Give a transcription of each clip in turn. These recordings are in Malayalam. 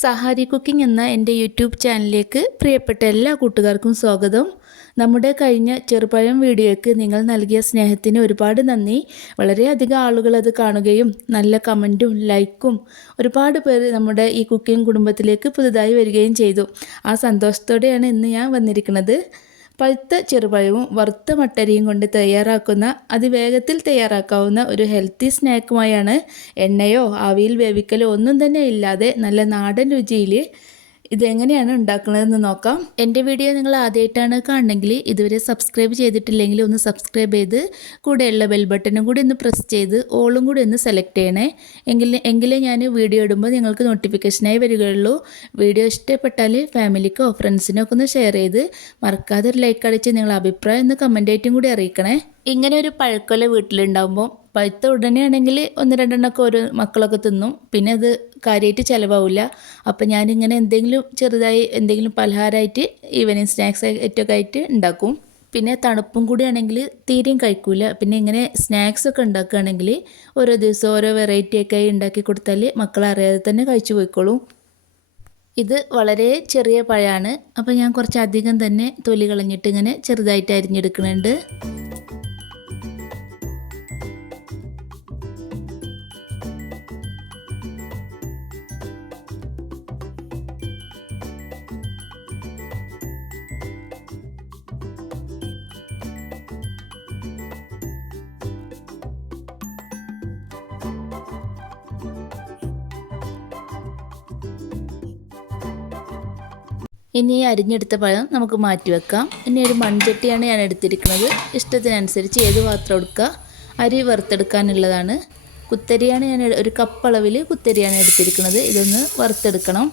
സഹാരി കുക്കിംഗ് എന്ന എൻ്റെ യൂട്യൂബ് ചാനലിലേക്ക് പ്രിയപ്പെട്ട എല്ലാ കൂട്ടുകാർക്കും സ്വാഗതം. നമ്മുടെ കഴിഞ്ഞ ചെറുപഴം വീഡിയോയ്ക്ക് നിങ്ങൾ നൽകിയ സ്നേഹത്തിന് ഒരുപാട് നന്ദി. വളരെയധികം ആളുകൾ അത് കാണുകയും നല്ല കമൻറ്റും ലൈക്കും ഒരുപാട് പേര് നമ്മുടെ ഈ കുക്കിംഗ് കുടുംബത്തിലേക്ക് പുതുതായി വരികയും ചെയ്തു. ആ സന്തോഷത്തോടെയാണ് ഇന്ന് ഞാൻ വന്നിരിക്കുന്നത്. പഴുത്ത ചെറുപഴവും വറുത്ത മട്ടരിയും കൊണ്ട് തയ്യാറാക്കുന്ന അതിവേഗത്തിൽ തയ്യാറാക്കാവുന്ന ഒരു ഹെൽത്തി സ്നാക്കുമായാണ്. എണ്ണയോ ആവിയിൽ വേവിക്കലോ ഒന്നും തന്നെ ഇല്ലാതെ നല്ല നാടൻ രുചിയിൽ ഇതെങ്ങനെയാണ് ഉണ്ടാക്കുന്നതെന്ന് നോക്കാം. എൻ്റെ വീഡിയോ നിങ്ങൾ ആദ്യമായിട്ടാണ് കാണണമെങ്കിൽ ഇതുവരെ സബ്സ്ക്രൈബ് ചെയ്തിട്ടില്ലെങ്കിൽ ഒന്ന് സബ്സ്ക്രൈബ് ചെയ്ത് കൂടെയുള്ള ബെൽ ബട്ടണും കൂടി ഒന്ന് പ്രസ് ചെയ്ത് ഓളും കൂടി ഒന്ന് സെലക്ട് ചെയ്യണേ. എങ്കിലേ ഞാൻ വീഡിയോ ഇടുമ്പോൾ നിങ്ങൾക്ക് നോട്ടിഫിക്കേഷനായി വരികയുള്ളൂ. വീഡിയോ ഇഷ്ടപ്പെട്ടാൽ ഫാമിലിക്കോ ഫ്രണ്ട്സിനോ ഒക്കെ ഒന്ന് ഷെയർ ചെയ്ത് മറക്കാതെ ഒരു ലൈക്ക് അടിച്ച് നിങ്ങളുടെ അഭിപ്രായം ഒന്ന് കമൻറ്റായിട്ടും കൂടി അറിയിക്കണേ. ഇങ്ങനെ ഒരു പഴക്കൊല വീട്ടിലുണ്ടാകുമ്പോൾ പഴുത്ത ഉടനെയാണെങ്കിൽ ഒന്ന് രണ്ടെണ്ണമൊക്കെ ഓരോ മക്കളൊക്കെ തിന്നും. പിന്നെ അത് കാര്യമായിട്ട് ചിലവാവില്ല. അപ്പം ഞാനിങ്ങനെ എന്തെങ്കിലും ചെറുതായി എന്തെങ്കിലും പലഹാരമായിട്ട് ഈവനിങ് സ്നാക്സ് ആയിട്ടൊക്കെ ആയിട്ട് ഉണ്ടാക്കും. പിന്നെ തണുപ്പും കൂടിയാണെങ്കിൽ തീരെയും കഴിക്കില്ല. പിന്നെ ഇങ്ങനെ സ്നാക്സൊക്കെ ഉണ്ടാക്കുകയാണെങ്കിൽ ഓരോ ദിവസം ഓരോ വെറൈറ്റിയൊക്കെ ഉണ്ടാക്കി കൊടുത്താൽ മക്കളറിയാതെ തന്നെ കഴിച്ചു പോയിക്കോളും. ഇത് വളരെ ചെറിയ പഴമാണ്. അപ്പോൾ ഞാൻ കുറച്ചധികം തന്നെ തൊലി കളഞ്ഞിട്ട് ഇങ്ങനെ ചെറുതായിട്ട് അരിഞ്ഞെടുക്കുന്നുണ്ട്. ഇനി അരിഞ്ഞെടുത്ത പഴം നമുക്ക് മാറ്റി വെക്കാം. ഇനി ഒരു മൺചട്ടിയാണ് ഞാൻ എടുത്തിരിക്കുന്നത്. ഇഷ്ടത്തിനനുസരിച്ച് ഏത് പാത്രം എടുക്കുക. അരി വറുത്തെടുക്കാനുള്ളതാണ്. കുത്തരിയാണ് ഞാൻ ഒരു കപ്പ് അളവിൽ കുത്തരിയാണ് എടുത്തിരിക്കുന്നത്. ഇതൊന്ന് വറുത്തെടുക്കണം.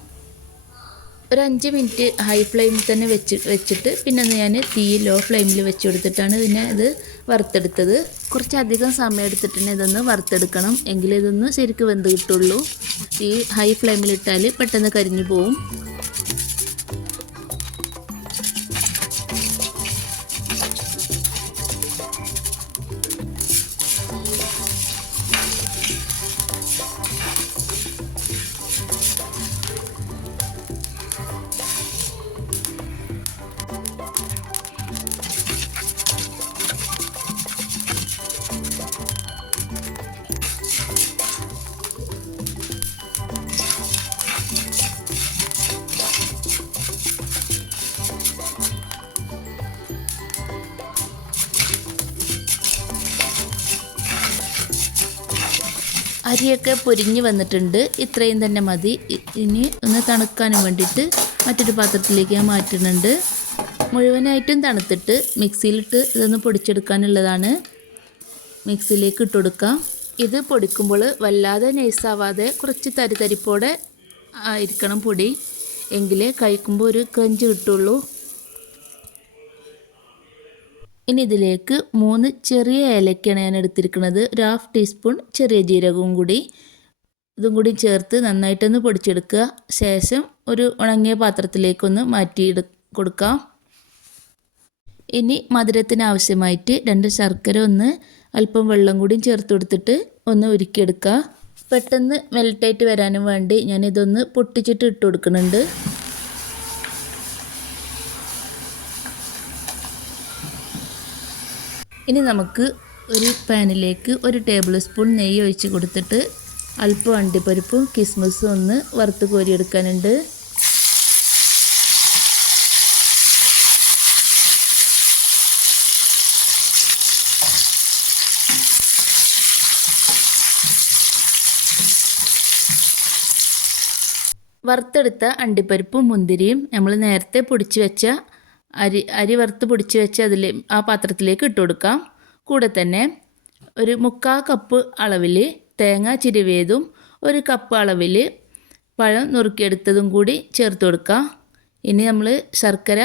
ഒരു 5 മിനിറ്റ് ഹൈ ഫ്ലെയിമിൽ തന്നെ വെച്ചിട്ട് പിന്നെ ഞാൻ തീ ലോ ഫ്ലെയിമിൽ വെച്ച് കൊടുത്തിട്ടാണ് ഇത് വറുത്തെടുത്തത്. കുറച്ചധികം സമയം എടുത്തിട്ട് ഇതൊന്ന് വറുത്തെടുക്കണം. എങ്കിലേ ഇതൊന്ന് ശരിക്കും വെന്ത് കിട്ടുള്ളൂ. ഈ ഹൈ ഫ്ലെയിമിലിട്ടാൽ പെട്ടെന്ന് കരിഞ്ഞു പോവും. അരിയൊക്കെ പൊരിഞ്ഞ് വന്നിട്ടുണ്ട്. ഇത്രയും തന്നെ മതി. ഇനി ഒന്ന് തണുക്കാനും വേണ്ടിയിട്ട് മറ്റൊരു പാത്രത്തിലേക്ക് ഞാൻ മാറ്റുന്നുണ്ട്. മുഴുവനായിട്ടും തണുത്തിട്ട് മിക്സിയിലിട്ട് ഇതൊന്ന് പൊടിച്ചെടുക്കാനുള്ളതാണ്. മിക്സിയിലേക്ക് ഇട്ട് കൊടുക്കാം. ഇത് പൊടിക്കുമ്പോൾ വല്ലാതെ നൈസാവാതെ കുറച്ച് തരിതരിപ്പോടെ ആയിരിക്കണം പൊടി. എങ്കിലേ കഴിക്കുമ്പോൾ ഒരു ക്രഞ്ച് കിട്ടുള്ളൂ. ഇനി ഇതിലേക്ക് 3 ചെറിയ ഏലക്കയാണ് ഞാൻ എടുത്തിരിക്കുന്നത്. ഒരു 1/2 ടീസ്പൂൺ ചെറിയ ജീരകവും കൂടി ഇതും കൂടി ചേർത്ത് നന്നായിട്ടൊന്ന് പൊടിച്ചെടുക്കുക. ശേഷം ഒരു ഉണങ്ങിയ പാത്രത്തിലേക്കൊന്ന് മാറ്റി കൊടുക്കാം. ഇനി മധുരത്തിന് ആവശ്യമായിട്ട് 2 ശർക്കര ഒന്ന് അല്പം വെള്ളം കൂടി ചേർത്ത് കൊടുത്തിട്ട് ഒന്ന് ഉരുക്കിയെടുക്കുക. പെട്ടെന്ന് മെൽറ്റായിട്ട് വരാനും വേണ്ടി ഞാനിതൊന്ന് പൊട്ടിച്ചിട്ട് ഇട്ട് കൊടുക്കുന്നുണ്ട്. ഇനി നമുക്ക് ഒരു പാനിലേക്ക് 1 ടേബിൾ സ്പൂൺ നെയ്യ് ഒഴിച്ച് കൊടുത്തിട്ട് അല്പം അണ്ടിപ്പരിപ്പും കിസ്മിസും ഒന്ന് വറുത്ത് കോരിയെടുക്കാനുണ്ട്. വറുത്തെടുത്ത അണ്ടിപ്പരിപ്പും മുന്തിരിയും നമ്മൾ നേരത്തെ പൊടിച്ച് വെച്ച അരി വറുത്ത് പൊടിച്ച് വെച്ച് ആ പാത്രത്തിലേക്ക് ഇട്ട് കൊടുക്കാം. കൂടെ തന്നെ ഒരു 3/4 കപ്പ് അളവിൽ തേങ്ങ ചിരവിയതും 1 കപ്പ് അളവിൽ പഴം നുറുക്കിയെടുത്തതും കൂടി ചേർത്ത് കൊടുക്കാം. ഇനി നമ്മൾ ശർക്കര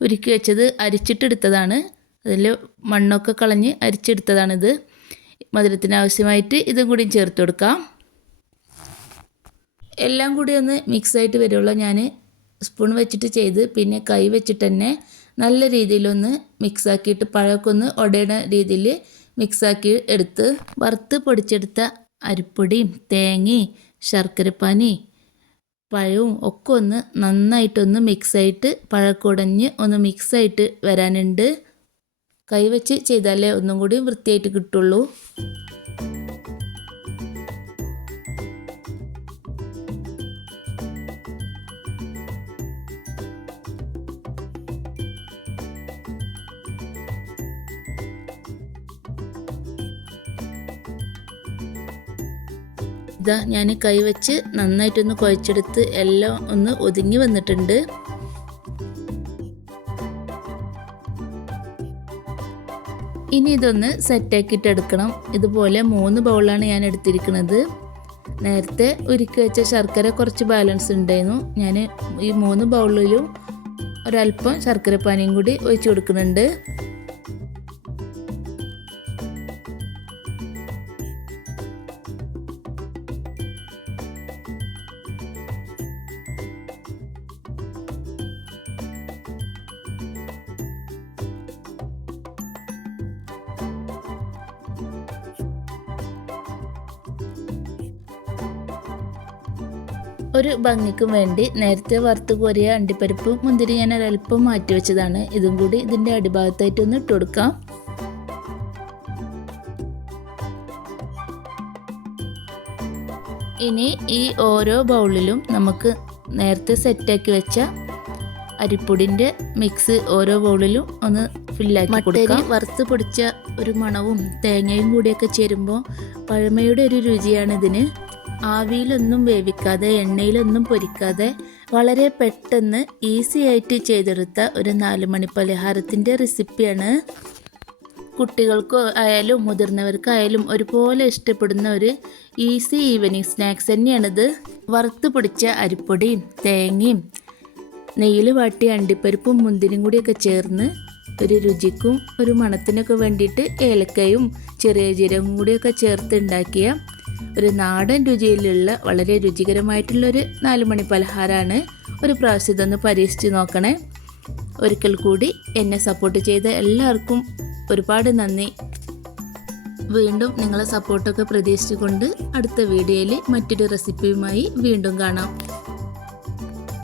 ഉരുക്കി വെച്ചത് അരിച്ചിട്ടെടുത്തതാണ്. അതിൽ മണ്ണൊക്കെ കളഞ്ഞ് അരിച്ചെടുത്തതാണിത്. മധുരത്തിന് ആവശ്യമായിട്ട് ഇതും കൂടി ചേർത്ത് കൊടുക്കാം. എല്ലാം കൂടി ഒന്ന് മിക്സായിട്ട് വരുള്ളൂ. ഞാൻ സ്പൂൺ വെച്ചിട്ട് ചെയ്ത് പിന്നെ കൈ വെച്ചിട്ട് തന്നെ നല്ല രീതിയിലൊന്ന് മിക്സാക്കിയിട്ട് പഴമൊക്കെ ഒന്ന് ഉടയുന്ന രീതിയിൽ മിക്സാക്കി എടുത്ത് വറുത്ത് പൊടിച്ചെടുത്ത അരിപ്പൊടിയും തേങ്ങയും ശർക്കരപ്പാനി പഴവും ഒക്കെ ഒന്ന് നന്നായിട്ടൊന്ന് മിക്സായിട്ട് പഴക്കുടഞ്ഞ് ഒന്ന് മിക്സായിട്ട് വരാനുണ്ട്. കൈവച്ച് ചെയ്താലേ ഒന്നും കൂടി വൃത്തിയായിട്ട് കിട്ടുള്ളൂ. ഇതാ ഞാൻ കൈവച്ച് നന്നായിട്ടൊന്ന് കുഴച്ചെടുത്ത് എല്ലാം ഒന്ന് ഒതുങ്ങി വന്നിട്ടുണ്ട്. ഇനി ഇതൊന്ന് സെറ്റാക്കിയിട്ട് എടുക്കണം. ഇതുപോലെ 3 ബൗളാണ് ഞാൻ എടുത്തിരിക്കുന്നത്. നേരത്തെ ഉരുക്കി വെച്ച ശർക്കര കുറച്ച് ബാലൻസ് ഉണ്ടായിരുന്നു. ഞാൻ ഈ 3 ബൗളിലും ഒരല്പം ശർക്കര പാനിയും കൂടി ഒഴിച്ചു കൊടുക്കുന്നുണ്ട്. ഒരു ഭംഗിക്കും വേണ്ടി നേരത്തെ വറുത്ത് കോരിയ അണ്ടിപ്പരിപ്പ് മുന്തിരി ഞാൻ ഒരല്പം മാറ്റി വെച്ചതാണ്. ഇതും കൂടി ഇതിൻ്റെ അടിഭാഗത്തായിട്ടൊന്ന് ഇട്ട് കൊടുക്കാം. ഇനി ഈ ഓരോ ബൗളിലും നമുക്ക് നേരത്തെ സെറ്റാക്കി വെച്ച അരിപ്പൊടിൻ്റെ മിക്സ് ഓരോ ബൗളിലും ഒന്ന് ഫില്ലാക്കി കൊടുക്കാം. വറുത്ത് പൊടിച്ച ഒരു മണവും തേങ്ങയും കൂടിയൊക്കെ ചേരുമ്പോൾ പഴമയുടെ ഒരു രുചിയാണ് ഇതിന്. ആവിയിലൊന്നും വേവിക്കാതെ എണ്ണയിലൊന്നും പൊരിക്കാതെ വളരെ പെട്ടെന്ന് ഈസി ആയിട്ട് ചെയ്തെടുത്ത ഒരു 4 മണി പലഹാരത്തിൻ്റെ റെസിപ്പിയാണ്. കുട്ടികൾക്കോ ആയാലും മുതിർന്നവർക്കായാലും ഒരുപോലെ ഇഷ്ടപ്പെടുന്ന ഒരു ഈസി ഈവനിങ് സ്നാക്സ് തന്നെയാണിത്. വറുത്ത് പൊടിച്ച അരിപ്പൊടിയും തേങ്ങയും നെയ്യിൽ വാട്ടിയ അണ്ടിപ്പരിപ്പും മുന്തിരിയും കൂടിയൊക്കെ ചേർന്ന് ഒരു രുചിക്കും ഒരു മണത്തിനൊക്കെ വേണ്ടിയിട്ട് ഏലക്കയും ചെറിയ ജീരകം കൂടിയൊക്കെ ചേർത്ത് ഉണ്ടാക്കിയ ഒരു നാടൻ രുചിയിലുള്ള വളരെ രുചികരമായിട്ടുള്ളൊരു 4 മണി പലഹാരമാണ്. ഒരു പ്രാവശ്യം ഇതൊന്ന് പരീക്ഷിച്ച് നോക്കണേ. ഒരിക്കൽ കൂടി എന്നെ സപ്പോർട്ട് ചെയ്ത എല്ലാവർക്കും ഒരുപാട് നന്ദി. വീണ്ടും നിങ്ങളെ സപ്പോർട്ടൊക്കെ പ്രതീക്ഷിച്ചുകൊണ്ട് അടുത്ത വീഡിയോയിൽ മറ്റൊരു റെസിപ്പിയുമായി വീണ്ടും കാണാം.